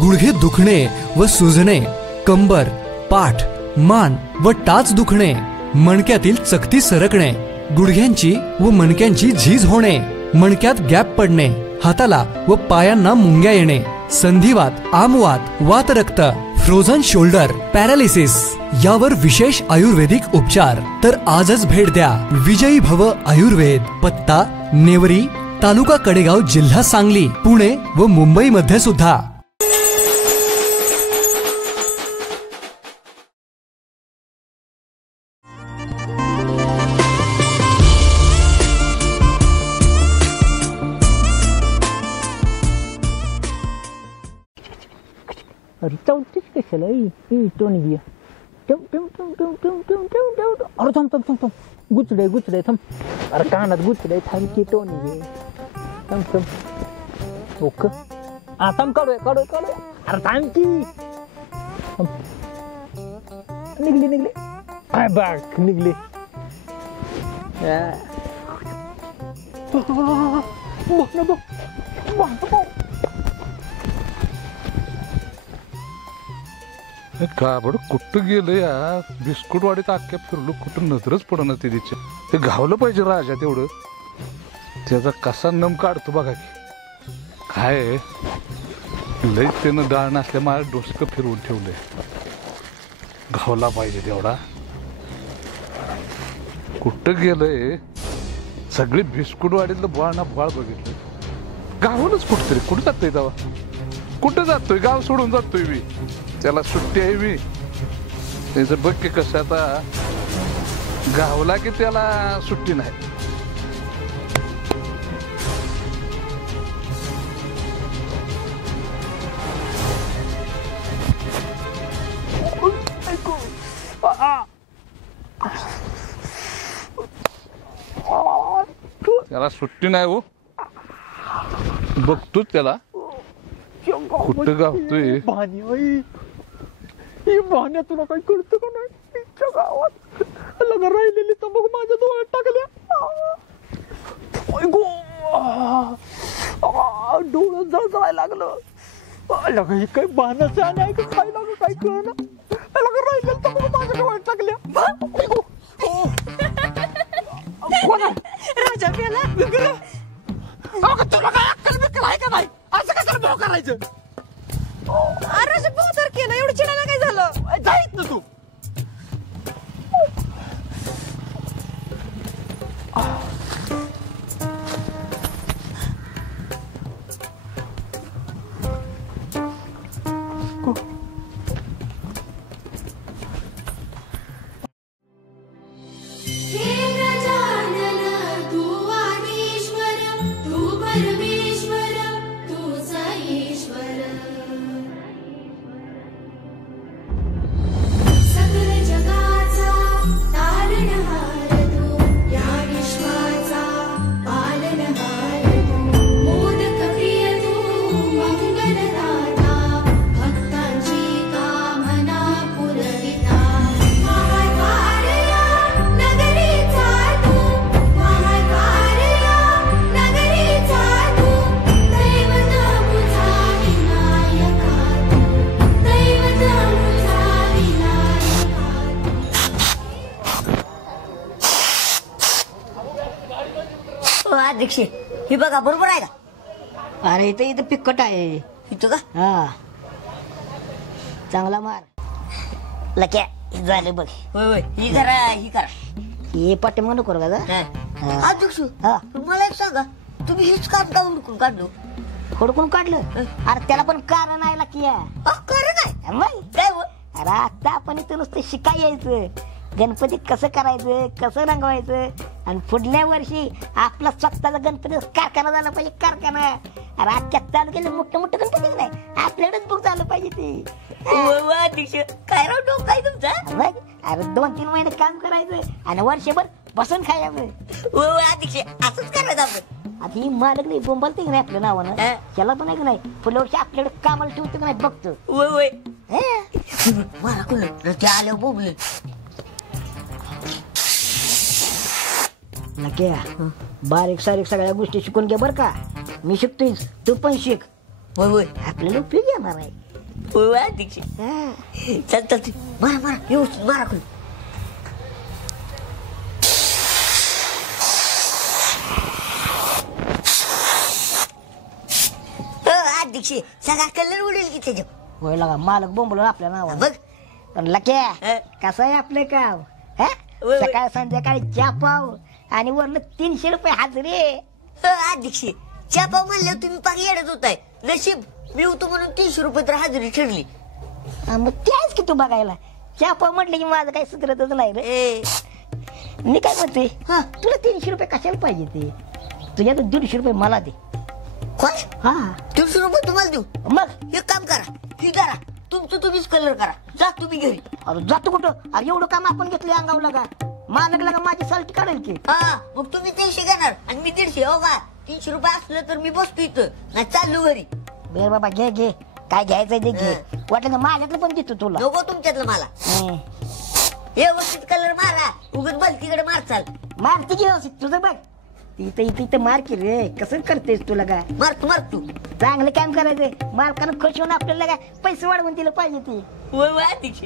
गुडघे दुखणे व सुजणे, कंबर, पाठ, मान व टाच दुखणे, मणक्यातील चकती सरकणे, गुडघ्यांची व मणक्यांची झीज होणे, मणक्यात गॅप पडणे, हाताला व पायांना मुंग्या येणे, संधिवात, आमवात, वातरक्त, फ्रोझन शोल्डर, पॅरालिसिस यावर विशेष आयुर्वेदिक उपचार तर आजच भेट द्या विजयी भव आयुर्वेद. पत्ता नेवरी, तालुका कडेगाव, जिल्हा सांगली, पुणे व मुंबई मध्ये सुद्धा. अरे चौतीस कशाला टोनी घ्या. अरे थांब गुचडे थांब. अरे कानात गुचडे थांब की टोनी घे. थांब ओके. थांब काढूया. अरे थांब की निघले बाग निघले. काबड कुठं गेलं या बिस्कुट वाडीत अख्ख्या फिरलो, कुठं नजरच पडणार ते तिच्या. ते घावलं पाहिजे राजा तेवढं. त्याचा कसा नम काढतो बघा की. काय लई त्यानं डाळ नसल्या मला डोसकं फिरवून ठेवलंय. घावला पाहिजे तेवढा. कुठं गेलंय सगळे बिस्कुट वाडीतलं बाळ बघितलं. गावालाच कुठतरी. कुठं जातोय तेव्हा? कुठं जातोय? गाव सोडून जातोय मी. त्याला सुट्टी आहे मी. त्याचं बघ की कसं आता गावला की त्याला सुट्टी नाही. त्याला सुट्टी नाही हो. बघतोच त्याला कुठं गावतोय. भान्या तुला काही कळतं का नाही? गावात लगा राहिलेली तर बघ माझ्या डोळ्यात टाकल्या. डोळं जळजळायला लागलं. लगा हे काही बाणाचं आहे का काय लाग काय कळलं. लगा राहिलेलं तर बघ माझ्या डोळ्यात टाकल्या. राजा गेला. तुला काय अक्कल बिक्कल आहे का नाही? असं कसं भाव करायचं? अरे भाऊ तर केलं. एवढं चिडायला काय झालं? जाईत ना तू. अध्यक्ष हे बघा बरोबर आहे का? अरे इथं पिक्कट आहे. इथं का? हा चांगला मार. लक्या झालं बघ. होय ही करा. हे पाठीमागं नको का? अध्यक्ष मला एक सांगा, तुम्ही हेच काम काढून काढलो? हुडकून काढलं? अरे त्याला पण कारण आहे लकिया. कारण आहे काय? अरे आता आपण इथं नुसतं शिकाय यायचं. गणपती कसं करायचं, कसं रंगवायचं, आणि पुढल्या वर्षी आपला स्वतःचा गणपती कारखाना झाला पाहिजे. कारखाना अरे अख्ख्या तालुक्याला मोठं गणपती नाही, आपल्याकडेच बुक झालं पाहिजे ते. अध्यक्ष काय राव डोकं आहे तुमचा? अरे 2-3 महिने काम करायचं आणि वर्षभर बसून खायचं. अध्यक्ष असंच करायचं आपण. आता ही मालक नाही बोंबलते की नाही आपल्या नावानं, त्याला पण आहे की नाही पुढल्या वर्षी आपल्याकडे कामाला ठेवते की नाही बघतो. मला कळलं ते आलं बोबले. बारीक सारीक सगळ्या गोष्टी शिकून घे बर का. मी शिकतोय, तू पण शिक. होय होय आपल्याला उपयोग येणार आहे. होय होय अध्यक्ष. हा. चल चल मारा मारा व्यवस्थित मारा कोणी. अध्यक्ष सगळा कलर उडेल की त्याच्या. होय लागा मालक बोंबलो आपल्या नावानं. बघ पण लक्या हा. कसं आहे आपलं काम हा? होय. सकाळ संध्याकाळी चहा पाव आणि वरनं 300 रुपये हजरी. अध्यक्ष चहा पाव म्हणल्यावर तुम्ही पाक येडत होताय. नशीब मी होतो म्हणून 300 रुपये तर हजेरी ठरली. हा, मग ते आहेच की तू बघायला. चहा पाव म्हटलं की माझं काही सुधरतच नाही रे. ए मी काय म्हणते हा. तुला 300 रुपये कशाला पाहिजे ते? तुझ्या 150 रुपये मला दे. काय हा 300 रुपये तुम्हाला देऊ. मग एक काम करा ही करा तुमचं तुम्हीच कलर करा. जा तुम्ही घरी. अरे जातो कुठं? अरे एवढं काम आपण घेतलं अंगावला का? मालक लागा माझी सालटी काढेल की. हा मग तुम्ही 300 घेणार आणि मी 150. हो का 300 रुपये असलं तर मी बसतो इथं नाही चाललो घरी. बेर बाबा घे घे काय घ्यायचंय ते घे. वाटलं तर मालकला पण देतो तुला. नको तुमच्यातलं मला. हं. व्यवस्थित कलर मारा उगत बलतीकडे मारचाल. मारती की व्यवस्थित तुझं बघ. इथं मार की रे. कसं करतेस तुला काय? मारतो मारतो. चांगलं काम करायचंय. मालकानं खुश होऊन आपल्याला काय पैसे वाढवून दिलं पाहिजे ती. होय होय अध्यक्ष.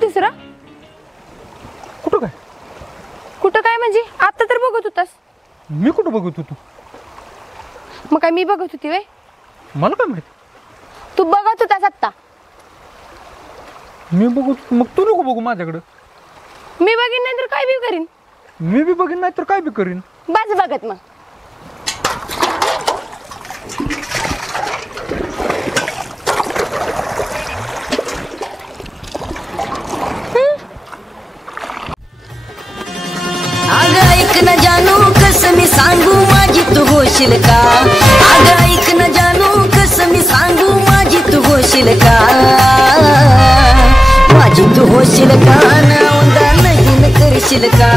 तिसरा कुठं काय? कुठं काय म्हणजे आता तर बघत होतास. मी कुठं बघत होतो? मग काय मी बघत होती वे? मला काय माहिती? तू बघत होतास आत्ता. मी बघू मग तू नको बघू माझ्याकडं. मी बघीन नाही तर काय बी करीन. मी बी बघीन नाही तर काय बी करीन. बस बघत मग. अगं ऐक न जानू कसं मी सांगू माझी तू होशील का. अगं ऐक न जानू कसं मी सांगू माझी तू होशील का. माझी तू होशील का नवंदा नगीन करशील का.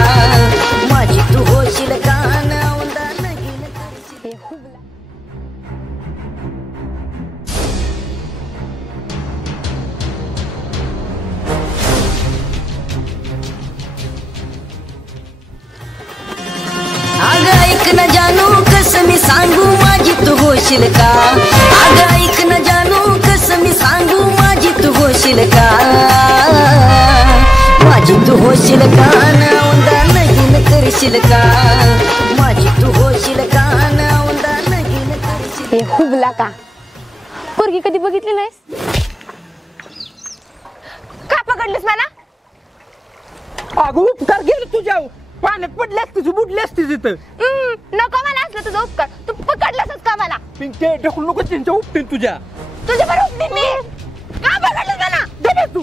माझी तू होशील का नवंदा नगीन करशील. अगं ऐक न जानू कसं मी सांगू माझी तू होशील का. अगं ऐक न जानू कसं मी सांगू माझी तू होशील का. माझी तू होशील का नवंदा नगीन करशील का. माझी तू होशील का नवंदा नगीन करशील. हे हुबला का पोरगी कधी बघितली नाहीस का? पकडलीस मला? अगं उपकार गेलं तुझ्या पाण्यात पडल्यास तुझी बुडल्यास तिथे तर. नको मला असलं तुझा उपकार. तू पकडलासच का मला? पिंके ढकलू नको त्यांच्या उपटीन तुझ्या. तुझ्या बरोबर मी का पकडलीस मला? दे तू.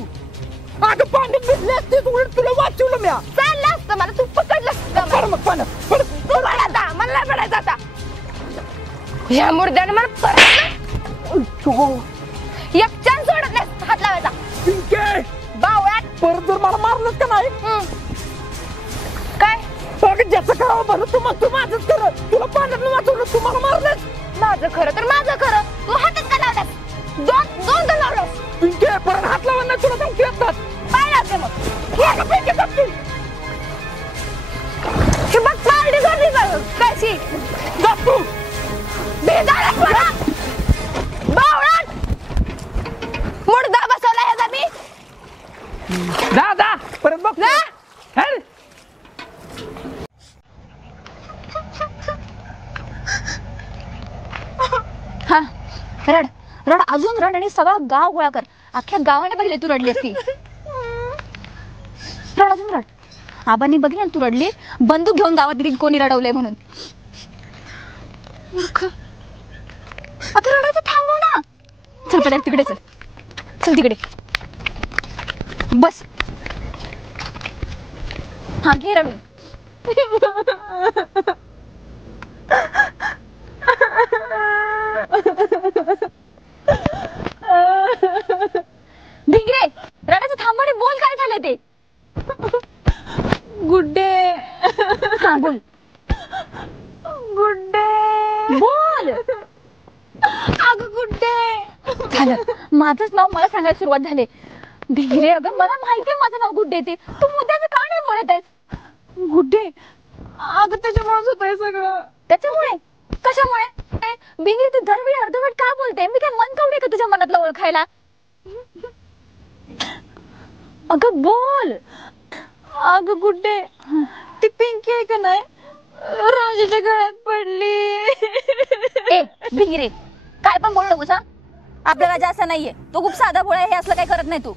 अगं पाण्यात भिजल्यास ते तुला वाचवलं म्या. चाललं असतं मला. तू पकडलास का मला? पड मग पाण्यात पड. तू मला आता मला नाही पडायचं आता. या मुर्द्याने मला एक चान्स सोडत नाही हात लावायचा. पिंके बावळ्यात परत जर मला मारलंच का नाही काय अगं ज्याचं करावं बरं तू माझंच कर. तुला पाण्यात वाचवलं तू मला मारलंच. माझं खरं तर माझं खरं. तू हातच का लावलास? दोन तर लावलास. पिंके परत हात लावा नाही तुला धमकी येतात. पाय लावते मग. अगं पिंके धमकी. हे बघ पारडी गर्दी कशी जा तू. बेजारच मला. बावळ्यात मुर्दा बसवला ह्याचा मी. जा परत बघ. जा. हॅल हा रड रड अजून रड आणि सगळं गाव गोळा कर. अख्ख्या गावाने बघितले तू रडली असती. रड अजून रड. आबांनी बघितलं ना तू रडली. बंदूक घेऊन गावात गेली कोणी रडवलंय म्हणून. आता रडायचं थांबव ना. चल पहिले तिकडे चल. चल तिकडे बस. हा घे रडून. भिंगरे रडायचं थांब आणि बोल काय झालं ते. गुड्डे. हा बोल. गुड्डे बोल. अगं गुड्डे. झालं माझंच नाव मला सांगायला सुरुवात झाली. भिंगरे अगं मला माहितीये माझं नाव गुड्डे ते. तू मुद्द्याचं का नाही बोलत आहेस. गुड्डे अगं त्याच्यामुळेच होत आहे सगळं. त्याच्यामुळे कशामुळे. भिंगरे तू दरवेळी अर्धवट का बोलते. मी काय मन कवडे का तुझ्या मनातलं ओळखायला. अगं बोल. अगं गुड्डे ती पिंकी आहे का नाही राजाच्या गळ्यात पडली. ए भिंगरे काय पण बोल नकोस हा. आपला राजा असा नाहीये. तो खूप साधा भोळा आहे. हे असलं काय करत नाही तू.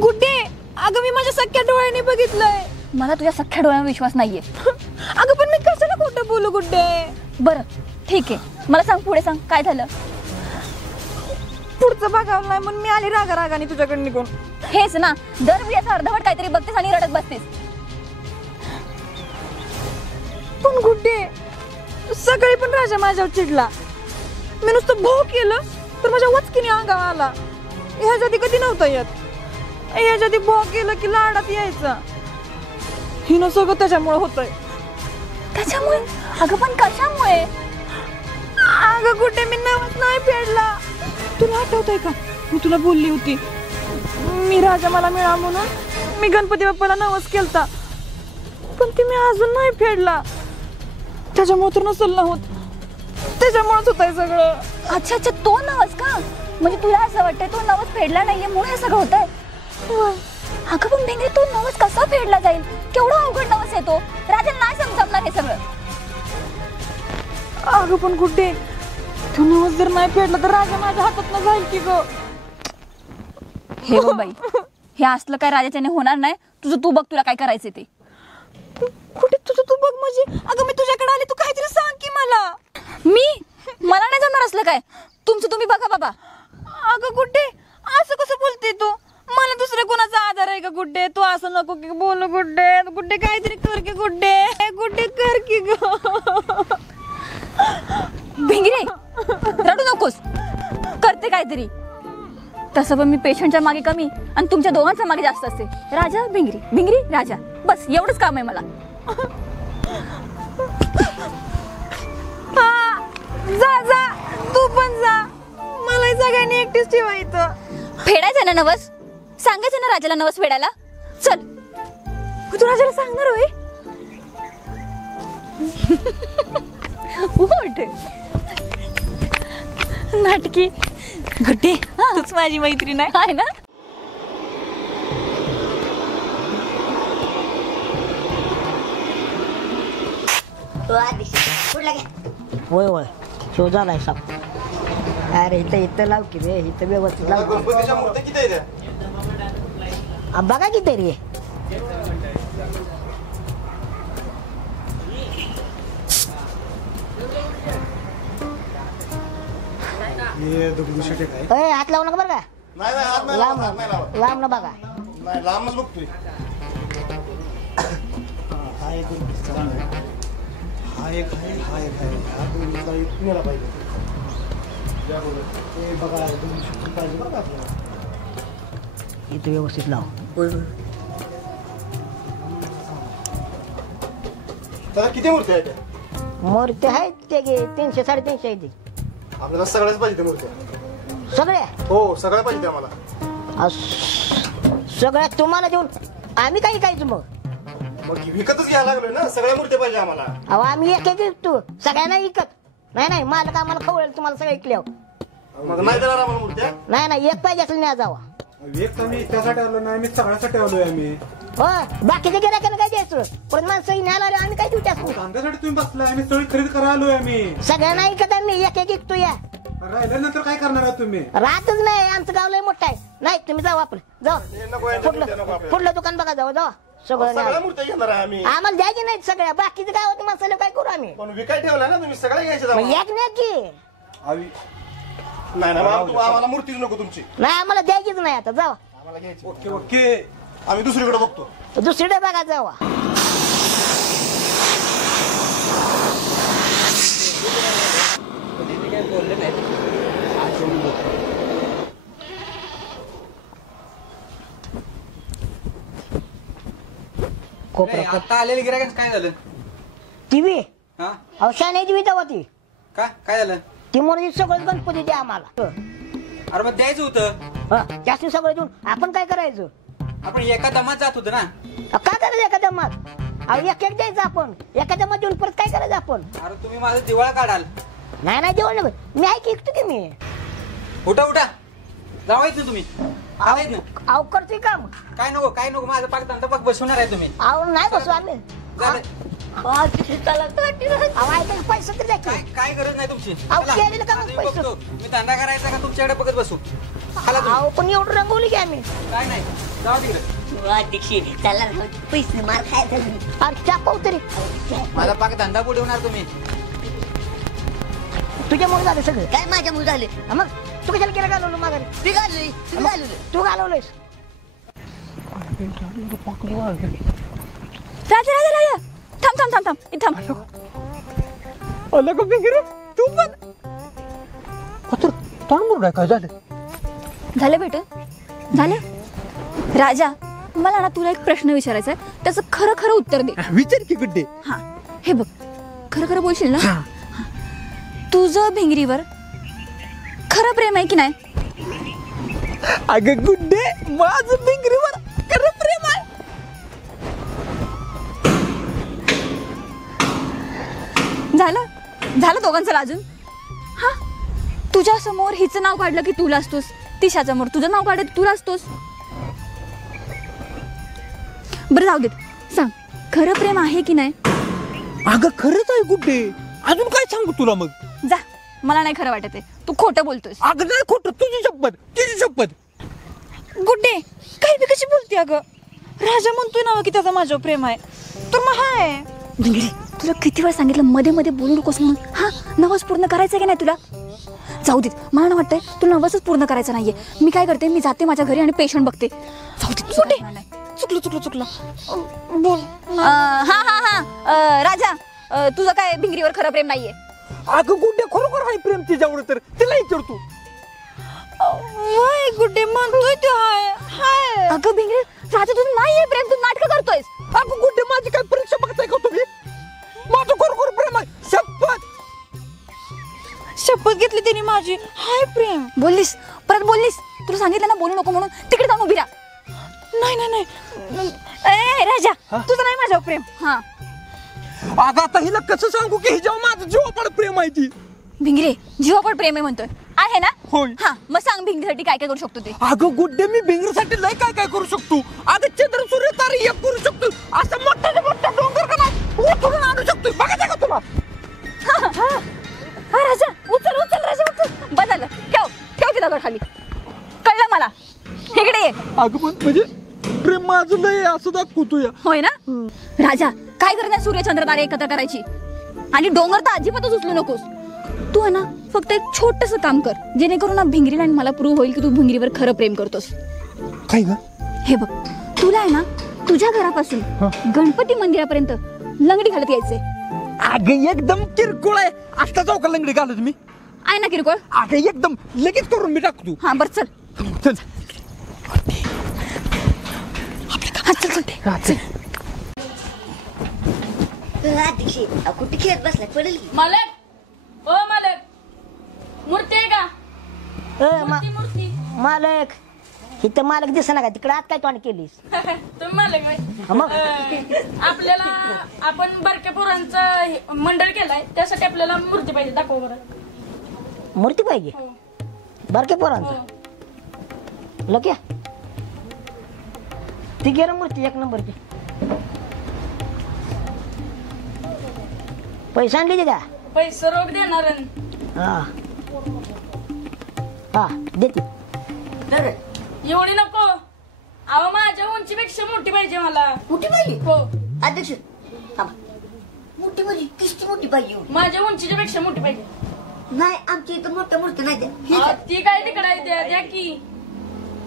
गुड्डे अगं मी माझ्या सख्या डोळ्याने बघितलंय. मला तुझ्या सख्या डोळ्यावर विश्वास नाहीये. अगं पण मी कशाला खोटं बोलू गुड्डे. बरं ठीक आहे मला सांग पुढे सांग काय झालं. पुढचं बघावं नाही म्हणून मी आली रागा रागाने तुझ्याकडे निघून. हेच ना दरवेळी असं अर्धवट काहीतरी बघतेस आणि रडत बसतेस. पण गुड्डे सगळी पण राजा माझ्यावर चिडला. मी नुसतं भो केलं तर माझ्या वचकीने अंगावर आला. ह्याच्या आधी कधी नव्हतं येत. ह्याच्या आधी भो केलं की लाडात यायचा. हिनं सगळं त्याच्यामुळे होतंय. त्याच्यामुळे अगं पण कशामुळे. अगं कुठे मी नवस नाही फेडला. तुला आठवतंय का मी तुला बोलली होती मी राजा मला मिळा म्हणून मी गणपती बाप्पाला नवस केलता. पण ती मी अजून नाही फेडला. त्याच्यामुळे तर नसल ना होत. त्याच्यामुळेच होत आहे सगळं. अच्छा अच्छा तो नवस का. म्हणजे तुला असं वाटतंय तो नवस फेडला नाहीये म्हणून हे सगळं होतंय. अगं पण भिंगरे तो नवस कसा फेडला जाईल. केवढा अवघड नवस आहे तो. राजाला नाही समजणार हे सगळं. अगं पण गुड्डे तो नवस जर नाही फेडला तर राजा माझ्या हातात जाईल की ग. हे गो बाई हे असलं काय राजाच्याने होणार नाही. तुझं तू बघ तुला काय करायचं ते. कुठे तुझं तू बघ म्हणजे. अगं मी तुझ्याकडे आले तू काहीतरी सांग की मला. मला नाही जमणार असलं काय. तुमचं तुम्ही बघा बाबा. अगं गुड्डे असं कसं बोलते तू. मला दुसऱ्या कोणाचा आधार आहे का गुड्डे. तू असं नको की बोलू गुड्डे. गुड्डे काहीतरी कर की गुड्डे. गुड्डे कर की ग. भिंगरे रडू नकोस. करते काहीतरी. तसं पण मी पेशंटच्या मागे कमी आणि तुमच्या दोघांच्या मागे जास्त असते. राजा भिंगरी भिंगरी राजा बस एवढंच काम आहे मला. जा जा तू पण जा. मला सगळ्यांनी एकटीच ठेवायचं. फेडायचं ना नवस. सांगायचं ना राजाला नवस फेडायला. चल तू राजाला सांगणार होय. उठ नाटकी. गुड्डे तूच माझी मैत्रीण आहे ना. होय होय शो झालाय साप. अरे इथं लाव की रे. इथं व्यवस्थित लाव. बघा किती रे. हात लावू नका बरं का. लांब ना बघा. लांबच बघतोय. इथं व्यवस्थित लाव. किती मूर्ती आहेत. मूर्ती आहेत ते 300 350 आहे ती. आपल्याला सगळ्याच पाहिजे मूर्त्या. सगळ्या हो सगळ्या पाहिजे आम्हाला. सगळ्या तुम्हाला देऊन आम्ही काही कायच मग विकतच घ्यायला लागलोय ना. सगळ्या मूर्त्या पाहिजे आम्हाला. अहो आम्ही एक विकतो सगळ्यांना विकत नाही. मालक आम्हाला खवळेल तुम्हाला सगळं ऐकल्यावर. मग नाही देणार आम्हाला मूर्त्या. नाही एक पाहिजे असेल न्या जावा. एक तर मी त्यासाठी आलो नाही, मी सगळ्यासाठी आलोय आम्ही. हो बाकीच्या गिरायकांना काय द्यायचं? परत माणसं न्यायला आलो आम्ही काय देऊ त्यास? कांद्यासाठी तुम्ही बसलाय, आम्ही सगळी खरेदी करायला आलोय आम्ही. सगळ्यांना ऐकत आहे मी, एक एक ऐकतो या. राहिल्यानंतर काय करणार आहात तुम्ही? राहतच नाही, आमचं गाव लय मोठं आहे. नाही तुम्ही जाऊ आपलं जाऊ, नको पुढलं दुकान बघा, जाऊ जाऊ. सगळं सगळ्या मूर्त्या घेणार आहे आम्ही. आम्हाला द्यायची नाहीत सगळ्या, बाकीच्या गावात मसाले काय करू आम्ही? पण विकाय ठेवला ना तुम्ही, सगळ्या घ्यायच्या मग एक नाही की नाही ना आम्हाला मूर्तीच नको तुमची. नाही, आम्हाला द्यायचीच नाही आता, जाऊ आम्हाला घ्यायची. ओके ओके, आम्ही दुसरीकडे बघतो. दुसरीकडे बघा, जाऊ. आता आलेली गिरायकांचं काय झालं? टीव्ही हा औषध नाही टीव्ही तेव्हा ती काय झालं? ती मोरजी सगळं गणपती द्या आम्हाला. अरे मग द्यायचं होतं. जास्ती सगळं देऊन आपण काय करायचं? आपण एका दमात जात होतो ना. काय करायचं एका दमात? एक एक द्यायचं आपण, एका दमात देऊन परत काय करायचं आपण? अरे तुम्ही माझा दिवाळा काढाल. नाही देऊ नका, मी ऐक ऐकतो की मी. उठा जावायच ना तुम्ही. आवायच ना. अहो करतोय काम. काय नको माझं पाक धंदा पाक बसवणार आहे तुम्ही. अहो नाही बसू आम्ही. झालं. अहो ऐकायचं पैसे तर द्या की. काय गरज नाही तुमची. अहो, चला, केलेलं काम माझं मी पैसे. बघतो. मी धंदा करायचा का तुमच्याकडे बघत बसू? चला तुम्ही. अहो पण एवढं रंगवली की आम्ही. काय नाही जावा तिकडे. पैसे मार खायचं. अरे चापाव तरी माझा पाक धंदा बुडवणार तुम्ही. तुझ्यामुळे झालं सगळं. काय माझ्यामुळे झाले मग तू कशाला केलं घालवलं माघारी? मी घाललोय तुम्ही घालवलं. तू घालवलंयस. राजा थांब इथं थांब. आलं का बिंगरे? तू पण तोंड काय झालं? झालं भेटून झालं. राजा मला ना तुला एक प्रश्न विचारायचा आहे, त्याचं खरं उत्तर दे. विचार की गुड्डे. हा हे बघ, खरं बोलशील ना? तुझं भिंगरीवर खरं प्रेम आहे की नाही? अगं गुड्डे, माझं बिंगरीवर खरं प्रेम आहे. झालं दोघांचं अजून. हा तुझ्या समोर हिचं नाव काढलं की तुला असतोस, तिच्या समोर तुझं नाव काढलं की तुला असतोस. बरं जाऊ देत, सांग खरं प्रेम आहे की नाही? अगं खरंच आहे गुड्डे, अजून काय सांगू तुला? मग जा, मला नाही खरं वाटत आहे, तू खोटं बोलतोस. अगं नाही खोटं, तुझी शपथ. गुड्डे काही बी कशी बोलते अगं? राजा म्हणतोय ना की त्याचा माझ्यावर प्रेम आहे, तर मग हाय. भिंगरी तुला किती वेळ सांगितलं मध्ये मध्ये बोलू नकोस म्हणून. हा नवस पूर्ण करायचं की नाही तुला? जाऊ देत, मला ना वाटतंय तू नवसच पूर्ण करायचं नाहीये. मी काय करते, मी जाते माझ्या घरी आणि पेशंट बघते. जाऊ दे. चुकलं बोल. हा राजा, तुझं काय भिंगरीवर खरं प्रेम नाहीये? अगं गुड्डे खरोखर आहे प्रेम तिच्यावर, तर तिला विचार तू. गुड्डे म्हणतोय तू हाय. अगं भिंगरी, राजा तुझं नाहीये प्रेम, तू नाटक करतोयस. अगं गुड्डे, माझी काय परीक्षा बघताय का तुम्ही? माझं खरोखर प्रेम आहे, शपथ घेतली तिने माझी, हाय प्रेम. परत बोललीस. तुला सांगितलं ना बोलू नको म्हणून. तिकडे जाऊन उभी राहा. नाही ए राजा, तुझं नाही माझ्यावर प्रेम. हा अगं आता हिला कसं सांगू की हिच्यावर माझं जीवापाड प्रेम आहे? ती भिंगरे जीवापाड प्रेम आहे म्हणतोय, आहे ना? होय. हा मग सांग भिंगरीसाठी काय काय करू शकतो ते? अगं गुड्डे, मी भिंगरीसाठी लय काय करू शकतो. अगं चंद्र सूर्य तारे एक करू शकतो. असं मोठा डोंगर का नाही उचलून आणू शकतो. बघायचं का तुला? हा राजा, उचल राजा, उचल. बस झालं, ठेव ती दगड खाली. कळलं मला. इकडे ये. अगं पण म्हणजे प्रेम माझं लय असं दाखवतो या. होय ना? राजा काय गरज नाही सूर्य चंद्र तारे एकत्र करायची, आणि डोंगर तर अजिबातच उचलू नकोस. तू आहे ना फक्त एक छोटस काम कर, जेणेकरून ना भिंगरीला आणि मला प्रूव्ह होईल की तू भिंगरीवर खरं प्रेम करतोस. काय ग? हे बघ, तुला आहे ना तुझ्या घरापासून गणपती मंदिरापर्यंत लंगडी घालत यायचंय. अगं एकदम किरकोळ आहे, आता चौका लंगडी घालू तुम्ही. आहे ना किरकोळ? अगं एकदम लगेच करून मी टाकतो. हा बरं चल. कुठे खेळत बसलाय, पडेल की? मालक, ओ मालक, मूर्ती आहे का? मूर्ती. मालक इथं मालक दिसना का? तिकडे आत काय तोंड केलीस? तुम्ही मालक होय? मग आपल्याला आपण बारक्या पोरांचं मंडळ केलाय, त्यासाठी आपल्याला मूर्ती पाहिजे. दाखव बरं. मूर्ती पाहिजे हो. बारके पोरांचं? लक्या ती गेलं मूर्ती 1 नंबरची. पैसे आणले का? पैसे रोख देणार. हा हा देते. एवढी नको. अहो माझ्या उंचीपेक्षा मोठी पाहिजे मला. मोठी पाहिजे हो. अध्यक्ष थांबा. मोठी पाहिजे किस्ती मोठी पाहिजे. माझ्या उंचीच्या पेक्षा मोठी पाहिजे. नाही आमच्या इथं मोठ्या मूर्ती नाही द्या. अहो, ती काय तिकडे द्या की.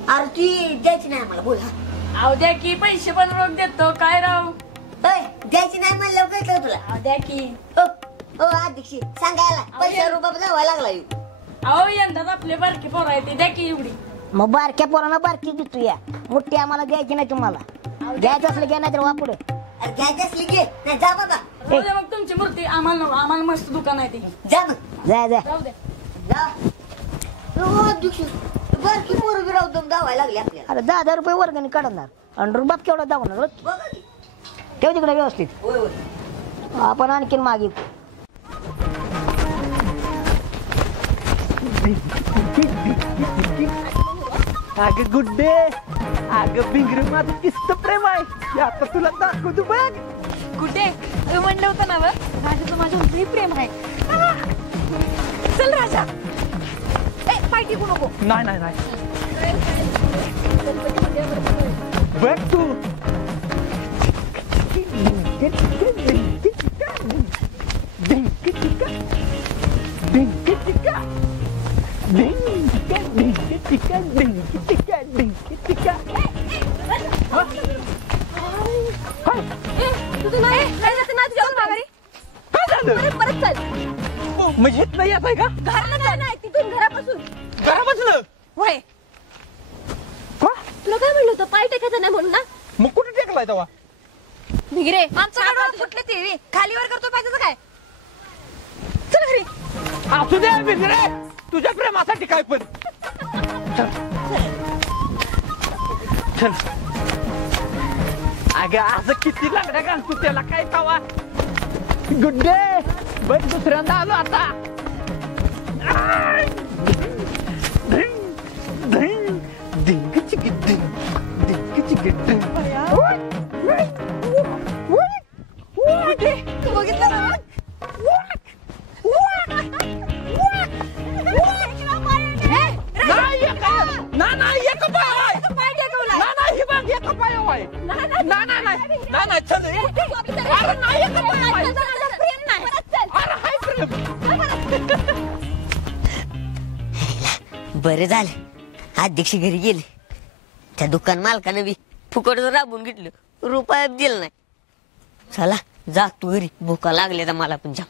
अरे ती द्यायची नाही आम्हाला बोल. अहो द्या की. पैसे पण रोख देतो. काय राव द्यायची नाही म्हणलं कळलं तुला. अहो द्या की. हो अध्यक्ष सांगायला पैसा रुपये जावा लागला. अहो यंदाच आपले बारके पोरं आहे ते द्या की एवढी. मग बारक्या पोरांना बारकी देतो या. मोठी आम्हाला द्यायची नाही तुम्हाला. द्यायचं असलं घ्या नाही तर वा पुढे. अरे घ्यायची असली घे नाही जा बाबा. राहू द्या मग तुमची मूर्ती. आम्हाला नको. आम्हाला मस्त दुकान आहे ते. जा मग जा जा. राहू द्या. जा. हो अध्यक्ष बारकी पोरं बी राहू दावायला लागली आपल्याला. अरे 10,000 रुपये वर्गणी काढणार आणि रुबाब केवढा दाखवणार. बघा की. ठेव तिकडे व्यवस्थित. होय होय. आपण आणखीन मागे अगं गुड्डे अगं भिंगरी माझं किस्त प्रेम आहे. आता तुला दाखवतो बघ. गुड्डे म्हणलं होतं ना राजाचं माझ्यावर प्रेम आहे. चल राजा. पाय टिकू नको. नाही नाही नाही बघ तू. म्हणजे नाही येत आहे का? घराला नाही तिथून घरापासून. घरापासून होय. तुला काय म्हणलं होतं पाय टेकायचं नाही म्हणून ना. मग कुठे टेकलाय तेव्हा? भिगरे आमच्याकडे फुटले ते खालीवर करतो पाहिजे काय. चल घरी. असू दे भिंगरे तुझ्या प्रेमासाठी काय पण. चल अगं असं किती लागड्या घालतो त्याला काय तवा. गुड्डे बस दुसऱ्यांदा आलो आता. तू बघितलं ना. बरं झालं अध्यक्ष घरी गेले. त्या दुकान मालकानं बी फुकट राबून घेतलं. रुपया दिलं नाही. चला जा तू घरी. भुका लागले तर मला पण जाम.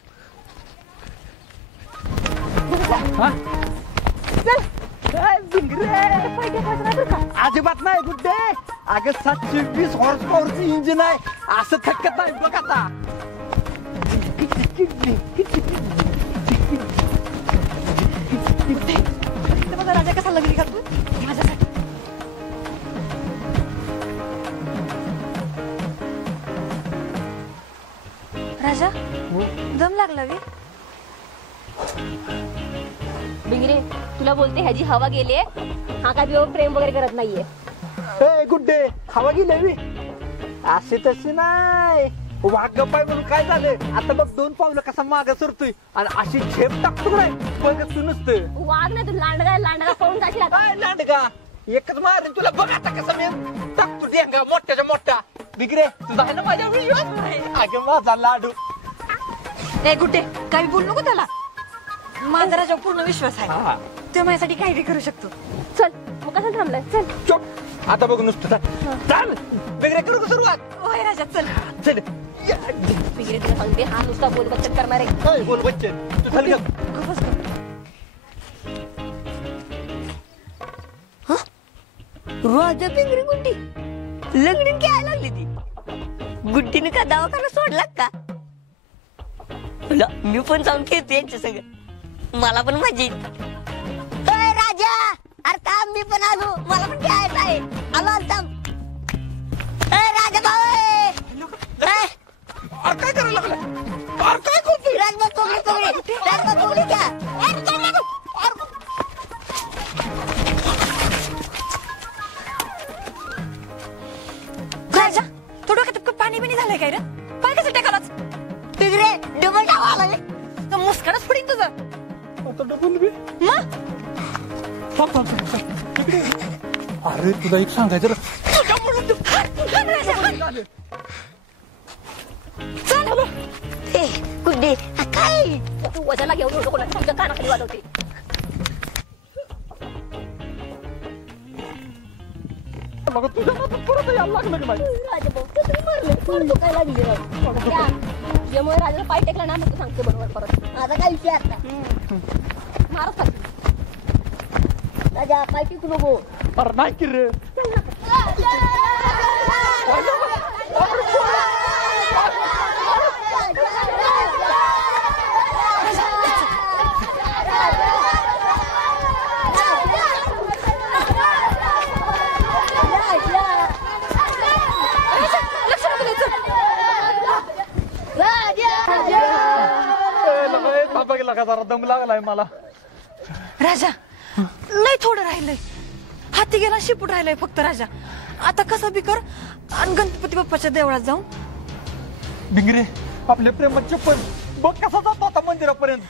अजिबात नाही गुड्डे. अगं 720 हॉर्स पॉवरचं इंजिन आहे. असं थकत नाही बघ आता. राजा कसा लगली का तू माझ्यासाठी. राजा दम लागला वे. बिंगरे तुला बोलते ह्याची हवा गेली. हा काय बिओ प्रेम वगैरे करत नाहीये. ए गुड्डे हवा गेली मी. असे तसे नाही. वाघ पाय म्हणून काय झालं आता बघ 2 पावलं कसा मागं सरतोय आणि अशी झेप टाकतो नाही बघत तू नुसतं. वाघ नाही तू लांडगा पळून जाशील. काय लांडगा एकच मारेन तुला. बघ आता कसं मी टाकतो डेंगा मोठ्याच्या मोठा. बिगरे तुझा आहे ना माझ्या व्हिडिओ. अगं माझा लाडू. ए गुड्डे काही बोल नको त्याला. माझा राजा पूर्ण विश्वास आहे. तो माझ्यासाठी काही बी करू शकतो. चल मग कसं थांबलाय. चल चुप आता बघ नुसतं. चाल बिगरे करू का सुरुवात. होय राजा चल. चल बिंगरे तुला सांगते हा नुसता बोल बच्चन करणार आहे. बोल बच्चन तू चल ग. राजा पिंगरी गुड्डी लग्न घ्यायला लागली ती. गुड्डीने का दवाखाना सोडला का. मी पण जाऊन खेळते यांच्या सगळं. मला पण मजा येईल. राजा अरे थांब मी पण आलो. मला पण खेळायचं आहे. आलो थांब. राजा भाऊ अरे काय करायला लागलाय. अरे काय करतोय. राजभा पगडी राजभा पगडी घ्या. डबल डाव आला रे. तर मुस्कडच पडीन तुझं. आता डबल बी मग थांब थांब थांब, थांब. इकडे ये. अरे तुला एक सांगायचं रे. ए गुड्डे काय तू वजनला घेऊन येऊ नको ना, तुझ्या कानाखाली वाजवते. मग तुझ्या नादात परत यायला लागलं की नाही? राजाभाऊ कसं मारलं, फार दुखायला लागली राव. त्यामुळे राजाला पाय टेकला ना, मग तू सांगते बरोबर परत. माझा काय विषय आता मारच खाली. राजा पाय टिकू नको. अरे नाही की रे. लगा जरा दम लागलाय मला. राजा लय थोडं राहिलंय. हाती गेला शिपूट राहिलंय फक्त राजा. आता कसं बी कर आणि गणपती बाप्पाच्या देवळात जाऊन. भिंगरे आपल्या प्रेमात चप्पल बघ कसा जातो आता मंदिरापर्यंत.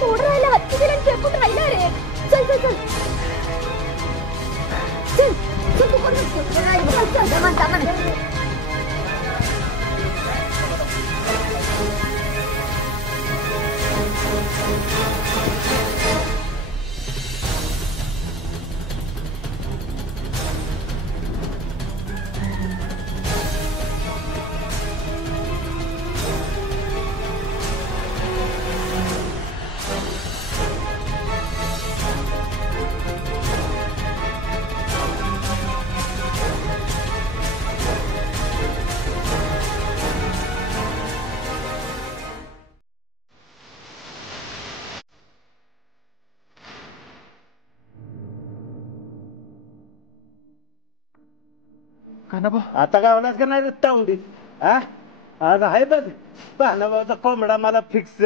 थोडं राहिलं, हत्ती गेलं चेपूट राहिलं रे. चल चल चल चल चल तू कोण आता गावलाच का नाही रे तावडीत? हा आज आहे बघ पाहनाबाचा कोंबडा मला फिक्स.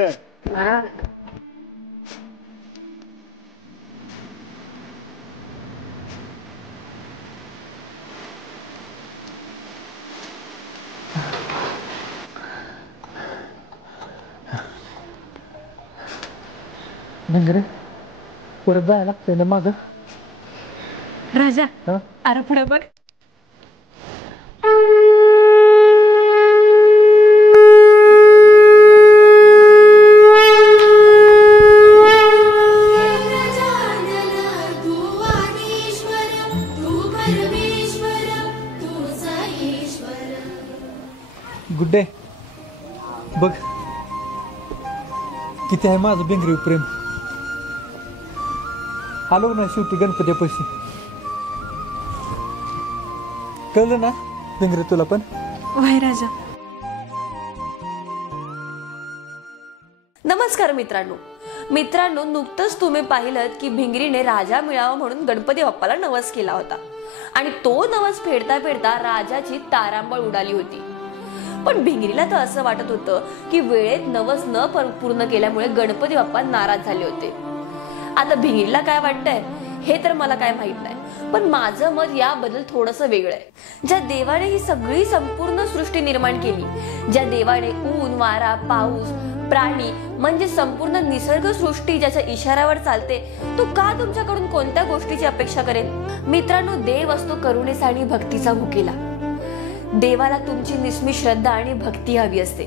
भिंगरे परत जायला लागतंय ना माझं. राजा अरे पुढे बघ. गुड्डे बघ किती आहे माझं भिंगरी प्रेम. आलो ना शेवटी गणपती पैसे. कळलं ना भिंगरे तुला पण? वय राजा. नमस्कार मित्रांनो, नुकतंच तुम्ही पाहिलं की भिंगरीने राजा मिळावा म्हणून गणपती बाप्पाला नवस केला होता. आणि तो नवस फेडता फेडता राजाची तारांबळ उडाली होती. पण भिंगरीला तर असं वाटत होतं की वेळेत नवस न पूर्ण केल्यामुळे गणपती बाप्पा नाराज झाले होते. आता भिंगरीला काय वाटतंय हे तर मला काय माहित नाही, पण माझं मत याबद्दल थोडंसं वेगळं आहे. ज्या देवाने ही सगळी संपूर्ण सृष्टी निर्माण केली, ज्या देवाने ऊन, वारा, पाऊस, प्राणी म्हणजे संपूर्ण निसर्ग सृष्टी ज्याच्या इशाऱ्यावर चालते, तो का तुमच्याकडून कोणत्या गोष्टीची अपेक्षा करेल? मित्रांनो, देव असतो करुणेचा आणि भक्तीचा भुकेला. देवाला तुमची निस्मी श्रद्धा आणि भक्ती हवी असते.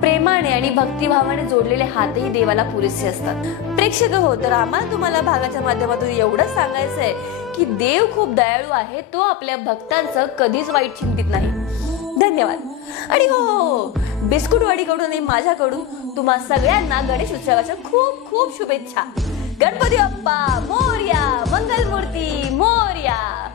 प्रेमाने आणि भक्तिभावाने जोडलेले हातही देवाला पुरेसे असतात. प्रेक्षक हो, तर आम्हाला तुम्हाला भागाच्या माध्यमातून एवढंच सांगायचंय की देव खूप दयाळू आहे. तो आपल्या भक्तांचं कधीच वाईट चिंतित नाही. धन्यवाद. आणि हो, बिस्कुटवाडीकडून आणि माझ्याकडून तुम्हा सगळ्यांना गणेश उत्सवाच्या खूप खूप शुभेच्छा. गणपती बाप्पा मोरया, मंगलमूर्ती मोरया.